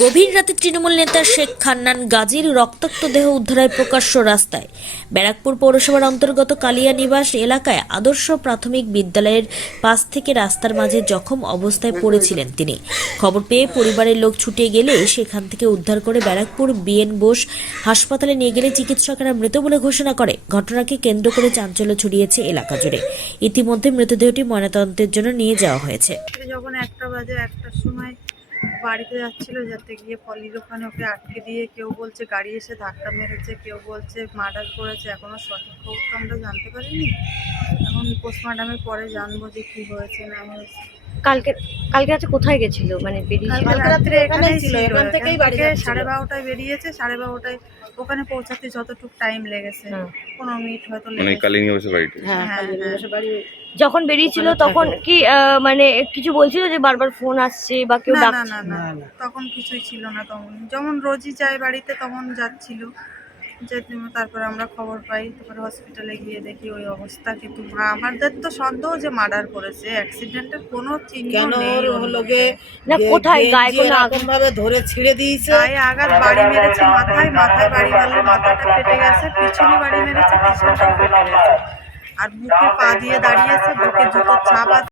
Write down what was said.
গভীর রাতে তৃণমূল নেতা শেখ খান্নান গাজীর রক্তাক্ত দেহ উদ্ধারের প্রকাশ্য রাস্তায়। ব্যারাকপুর পৌরসভার অন্তর্গত কালিয়া নিবাস এলাকায় আদর্শ প্রাথমিক বিদ্যালয়ের পাশ থেকে রাস্তার মাঝে জখম অবস্থায় পড়েছিলেন তিনি। খবর পেয়ে পরিবারের লোক ছুটে গেলে সেখান থেকে উদ্ধার করে ব্যারাকপুর বিএন বোস হাসপাতালে নিয়ে গেলে চিকিৎসকেরা মৃত বলে ঘোষণা করে। ঘটনাকে কেন্দ্র করে চাঞ্চল্য ছড়িয়েছে এলাকা জুড়ে। ইতিমধ্যে মৃতদেহটি ময়নাতদন্তের জন্য নিয়ে যাওয়া হয়েছে। যখন একটা বাজে একটার সময় বাড়িতে যাচ্ছিল, যাতে গিয়ে পলির ওখানে ওকে আটকে দিয়ে কেউ বলছে গাড়ি এসে ধাক্কা মেরেছে, কেউ বলছে মার্ডার করেছে, এখনও সঠিক খবর তো আমরা জানতে পারিনি। এখন পোস্টমার্টামের পরে জানব যে কী হয়েছে, না হয়েছে। কালকে কালকে রাতে কোথায় গেছিল? মানে বেরিয়েছিল কালকে রাত্রে এখানেই ছিল এখান থেকেই বাড়ি সাড়ে বারোটায় বেরিয়েছে সাড়ে বারোটায় ওখানে পৌঁছাতে যতটুকু টাইম লেগেছে হুম। পনেরো মিনিট হয়তো মানে লেগেছে। কালিনী বসে বাড়িতে হ্যাঁ হ্যাঁ, হ্যাঁ। যখন বেরিয়েছিল তখন কি আহ, মানে কিছু বলছিল যে বারবার ফোন আসছে বা কেউ না না ডাকছে? না না না, না। তখন কিছুই ছিল না তখন। যেমন রোজই যায় বাড়িতে তখন যাচ্ছিল। যে তারপরে আমরা খবর পাই তারপরে হসপিটালে গিয়ে দেখি ওই অবস্থা। কিন্তু আমাদের তো সন্দেহ যে মার্ডার করেছে অ্যাক্সিডেন্টের কোনো চিহ্ন নেই গে না, কোথায়? গায়ে কোনো এরকম ভাবে ধরে ছিঁড়ে দিয়েছে? গায়ে আঘাত বাড়ি মেরেছে মাথায় মাথায় বাড়ি মারলে মাথাটা ফেটে গেছে পিছনে বাড়ি মেরেছে ফেটে গেছে। আর বুকে পা দিয়ে দাঁড়িয়েছে বুকে জুতোর ছাপ আছে।